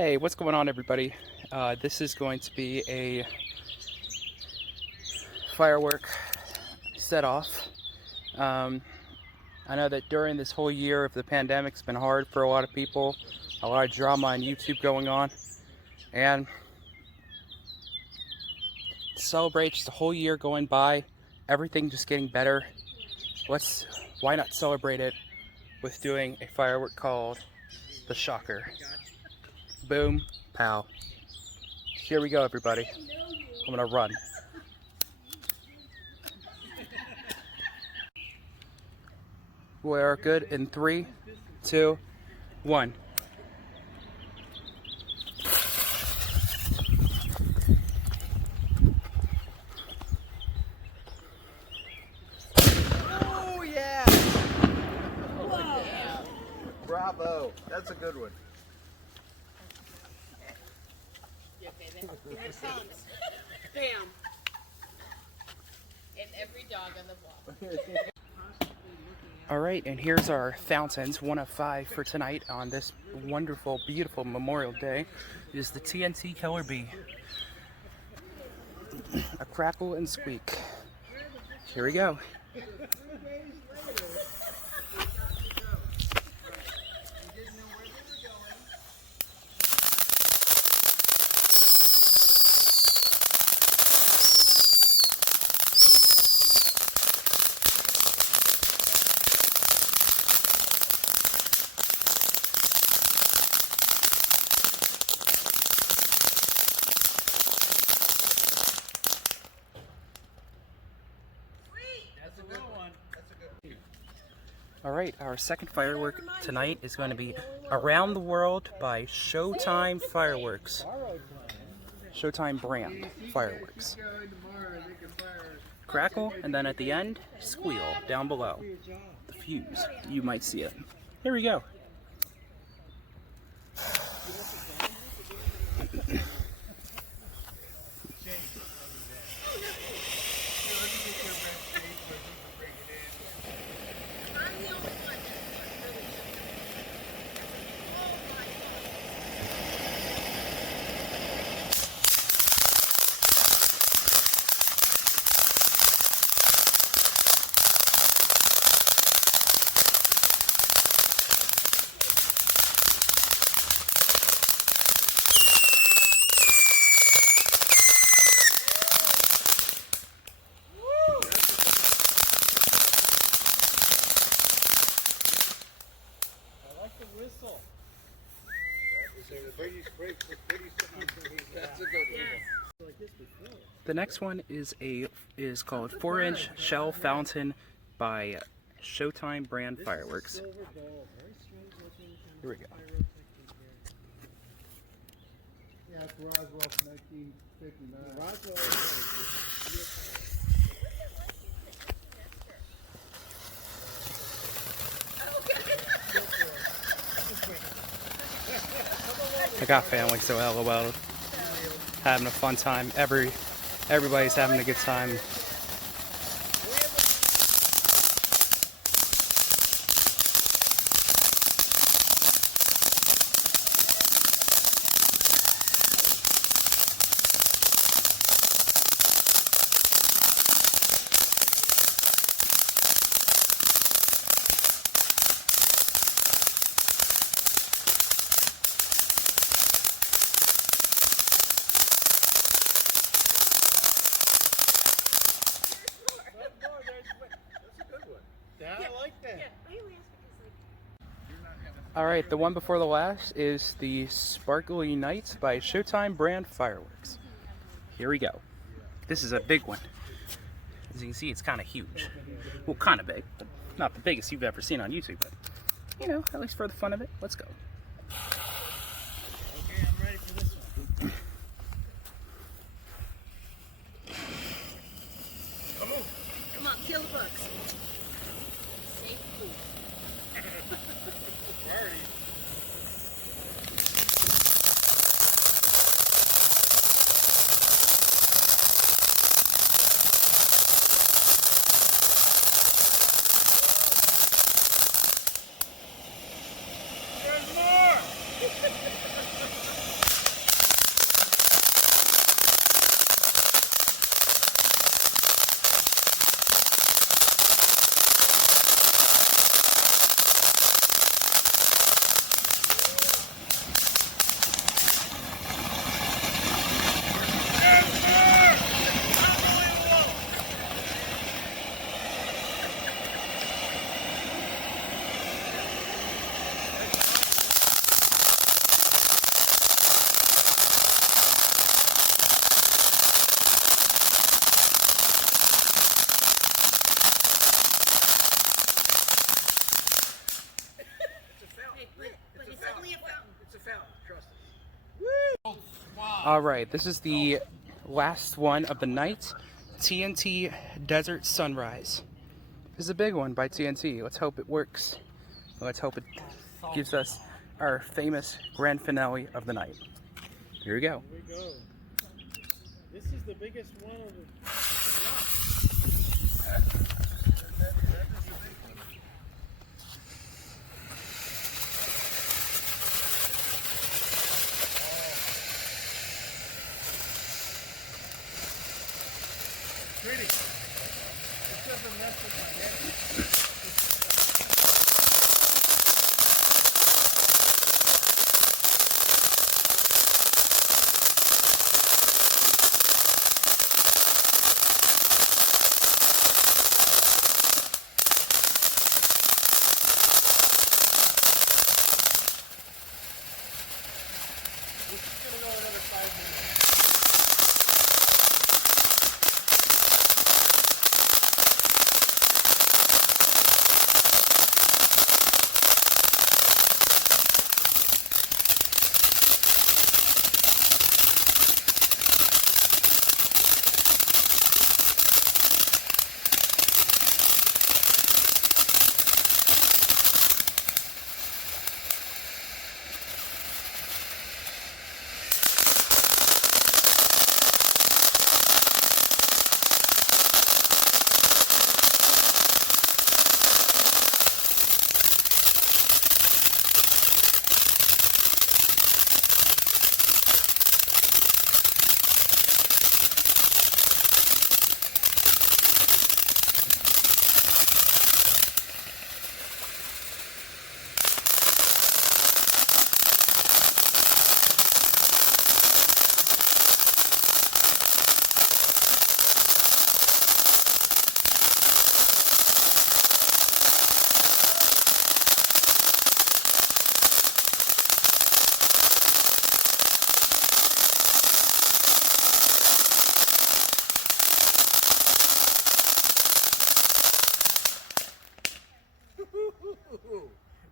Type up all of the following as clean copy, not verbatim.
Hey, what's going on, everybody? This is going to be a firework set off. I know that during this whole year of the pandemic, it's been hard for a lot of people, a lot of drama on YouTube going on, and to celebrate just a whole year going by, everything just getting better. Why not celebrate it with doing a firework called the Shocker? Boom, pow. Here we go, everybody. I'm gonna run. We're good in 3, 2, 1. Oh yeah! Oh, yeah. Bravo! That's a good one. Here it comes. Bam. And every dog on the block. Alright, and here's our fountains, 1 of 5 for tonight on this wonderful, beautiful Memorial Day. It is the TNT Killer Bee. A crackle and squeak. Here we go. Alright, our second firework tonight is going to be Around the World by Showtime Fireworks. Showtime brand fireworks. Crackle, and then at the end, squeal down below. The fuse. You might see it. Here we go. The next one is called 4-inch Shell Fountain by Showtime brand fireworks. Here we go. Yeah, it's Roswell from 1959. I got family, so LOL. Having a fun time. Everybody's having a good time. Alright, the one before the last is the Sparkly Nights by Showtime brand fireworks. Here we go. This is a big one. As you can see, it's kind of huge. Well, kind of big, but not the biggest you've ever seen on YouTube, but, you know, at least for the fun of it, let's go. Okay, I'm ready for this one. Come on, kill the bugs. Safe food. There's more! All right, this is the last one of the night. TNT Desert Sunrise. This is a big one by TNT. Let's hope it works. Let's hope it gives us our famous grand finale of the night. Here we go. Here we go. This is the biggest one of the Pretty. It doesn't mess with my head. This is going to go another 5 minutes.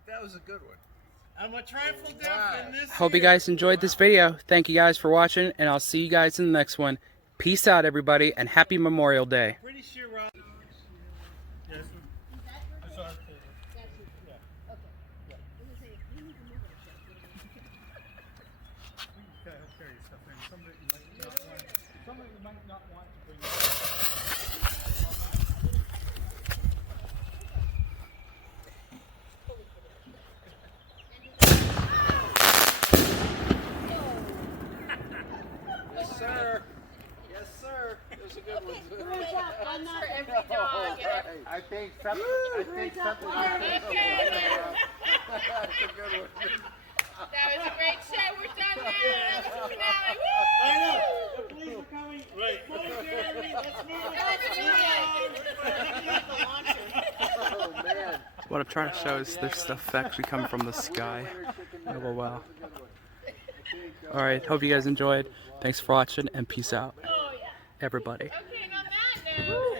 That was a good one. I'm a trifle deaf in this. Hope you guys enjoyed this video. Thank you guys for watching, and I'll see you guys in the next one. Peace out, everybody, and happy Memorial Day. Pretty sure Rob. Yes. I saw it. Yeah. You gotta help carry yourself in. Somebody might not want to bring it. Yes, sir. Yes, sir. There's a good one. Great job. One for every dog. I think something. That's a good one. That was a great show. We're done now. That's the finale. I know. The police are coming. Right. Momentarily. Let's move. Oh, man. What I'm trying to show is there's stuff actually coming from the sky. Oh, wow. Alright, hope you guys enjoyed. Thanks for watching, and peace out, everybody. Okay, and on that note.